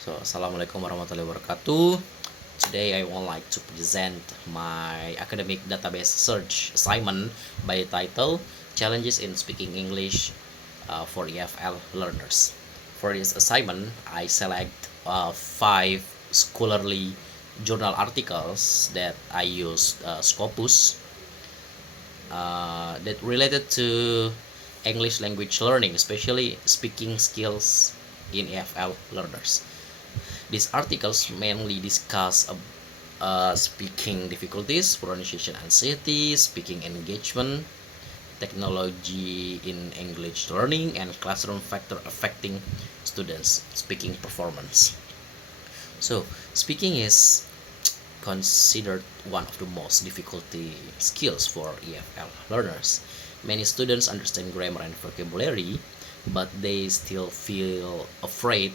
Assalamualaikum warahmatullahi wabarakatuh. Today, I would like to present my academic database search assignment by the title Challenges in Speaking English for EFL Learners. For this assignment, I select five scholarly journal articles that I use Scopus that related to English language learning, especially speaking skills in EFL learners. These articles mainly discuss speaking difficulties, pronunciation anxiety, speaking engagement, technology in English learning, and classroom factor affecting students' speaking performance. So, speaking is considered one of the most difficulty skills for EFL learners. Many students understand grammar and vocabulary, but they still feel afraid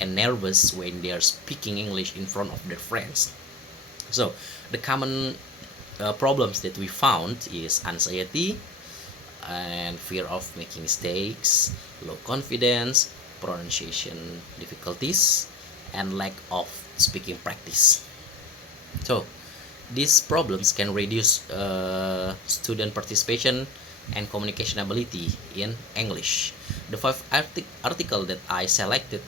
and nervous when they are speaking English in front of their friends. So, the common problems that we found is anxiety and fear of making mistakes, low confidence, pronunciation difficulties, and lack of speaking practice. So, these problems can reduce student participation and communication ability in English. The five article that I selected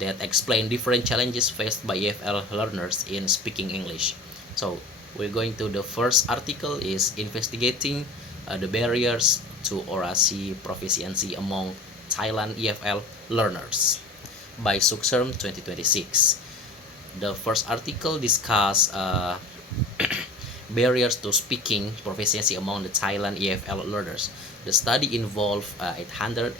that explain different challenges faced by EFL learners in speaking English. So we're going to the first article is investigating the barriers to oracy proficiency among Thailand EFL learners by Sukserm 2026. The first article discuss barriers to speaking proficiency among the Thailand EFL learners. The study involved 881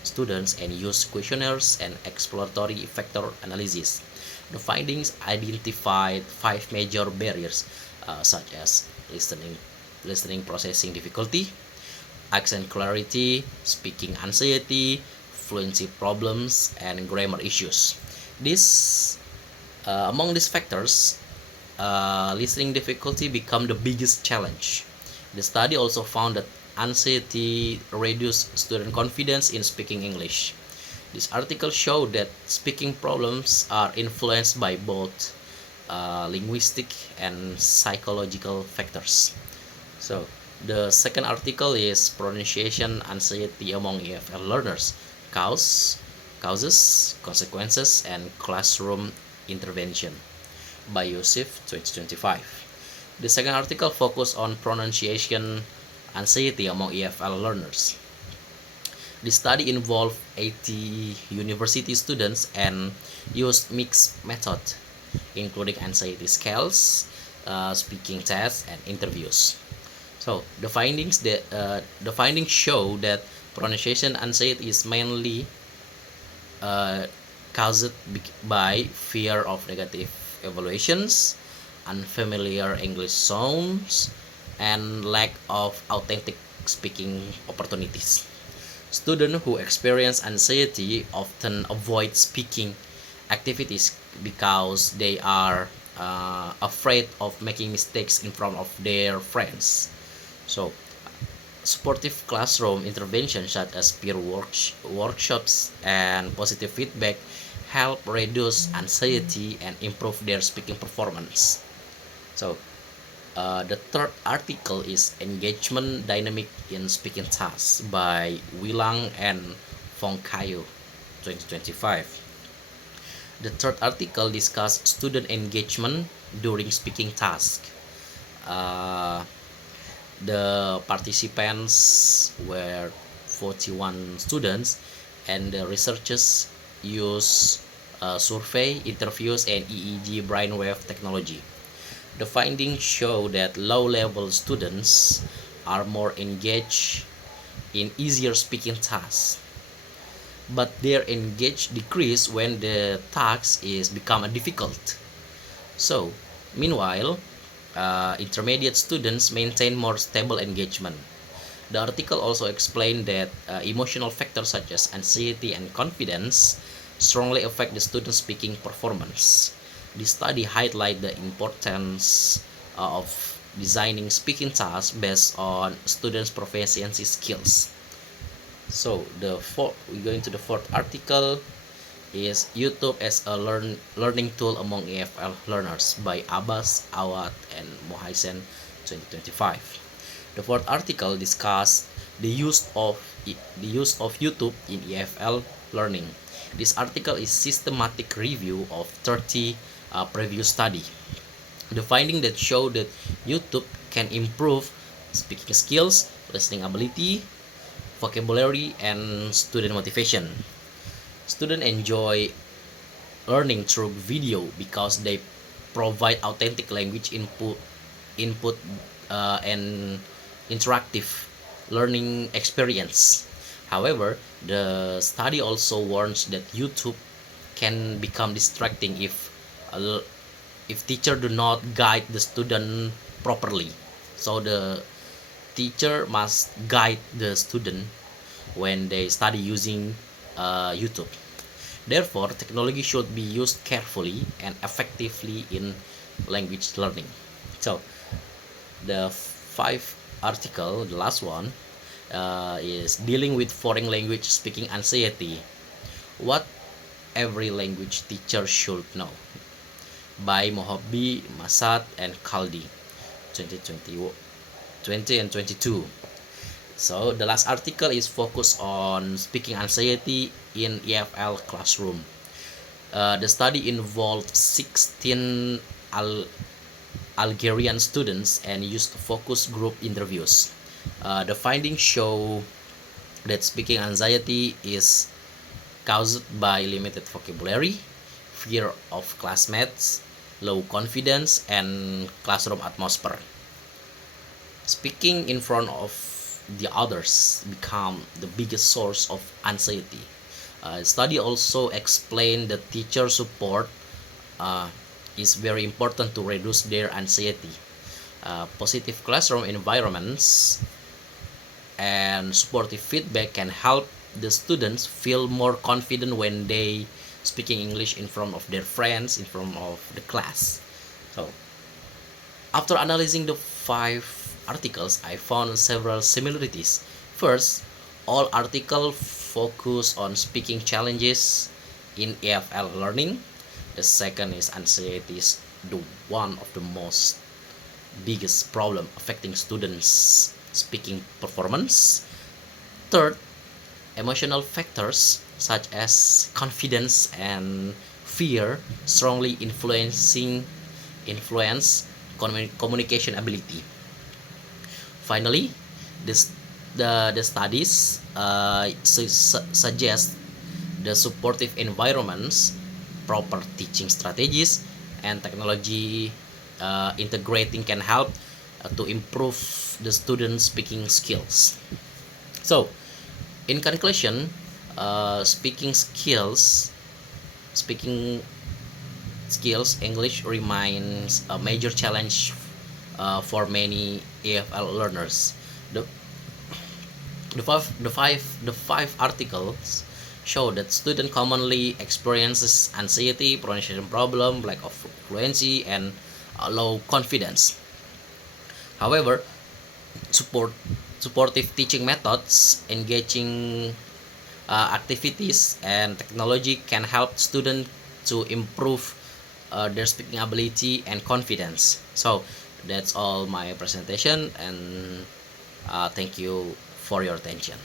students and used questionnaires and exploratory factor analysis. The findings identified five major barriers such as listening processing difficulty, accent clarity, speaking anxiety, fluency problems, and grammar issues. This among these factors, listening difficulty become the biggest challenge. The study also found that anxiety reduced student confidence in speaking English. This article showed that speaking problems are influenced by both linguistic and psychological factors. So, the second article is pronunciation anxiety among EFL learners, causes, consequences, and classroom intervention by Yusuf 2025. The second article focused on pronunciation anxiety among EFL learners. The study involved 80 university students and used mixed method, including anxiety scales, speaking tests, and interviews. So the findings show that pronunciation anxiety is mainly uh, caused by fear of negative evaluations, unfamiliar English sounds, and lack of authentic speaking opportunities. Students who experience anxiety often avoid speaking activities because they are afraid of making mistakes in front of their friends. So, supportive classroom interventions such as workshops and positive feedback help reduce anxiety and improve their speaking performance. So, the third article is Engagement Dynamic in Speaking Tasks by Wilang and Fongkayo 2025. The third article discusses student engagement during speaking tasks. Uh, the participants were 41 students, and the researchers use survey, interviews, and EEG brainwave technology. The findings show that low-level students are more engaged in easier speaking tasks, but their engage decrease when the task is become difficult. So, meanwhile, intermediate students maintain more stable engagement. The article also explained that emotional factors such as anxiety and confidence strongly affect the student speaking performance. The study highlight the importance of designing speaking tasks based on students' proficiency skills. So we go into the fourth article is YouTube as a learning tool among EFL learners by Abbas, Awad, and Mohisen 2025. The fourth article discusses the use of YouTube in EFL learning. This article is systematic review of 30 previous study. The finding that show that YouTube can improve speaking skills, listening ability, vocabulary, and student motivation. Students enjoy learning through video because they provide authentic language input and interactive learning experience. However, the study also warns that YouTube can become distracting uh, if teacher do not guide the student properly. So the teacher must guide the student when they study using YouTube. Therefore, technology should be used carefully and effectively in language learning. So, the five article, the last one, is dealing with foreign language speaking anxiety. What every language teacher should know by Mohabi, Masad, and Kaldi, 2020, 20 and 22. So the last article is focused on speaking anxiety in EFL classroom. The study involved 16 Algerian students and used focus group interviews. The findings show that speaking anxiety is caused by limited vocabulary, fear of classmates, low confidence, and classroom atmosphere. Speaking in front of the others become the biggest source of anxiety. Study also explained that teacher support uh, is very important to reduce their anxiety. Positive classroom environments and supportive feedback can help the students feel more confident when they speaking English in front of their friends, in front of the class. So after analyzing the five articles, I found several similarities. First, all articles focus on speaking challenges in EFL learning. The second is anxiety is the one of the most biggest problem affecting students' speaking performance. Third, emotional factors such as confidence and fear strongly influence communication ability. Finally, this the studies suggest the supportive environments, proper teaching strategies, and technology integrating can help to improve the student speaking skills. So, in conclusion, speaking skills, English remains a major challenge for many EFL learners. The, the five articles show that student commonly experiences anxiety, pronunciation problem, lack of fluency, and low confidence. However, support supportive teaching methods, engaging activities, and technology can help students to improve their speaking ability and confidence. So that's all my presentation, and thank you for your attention.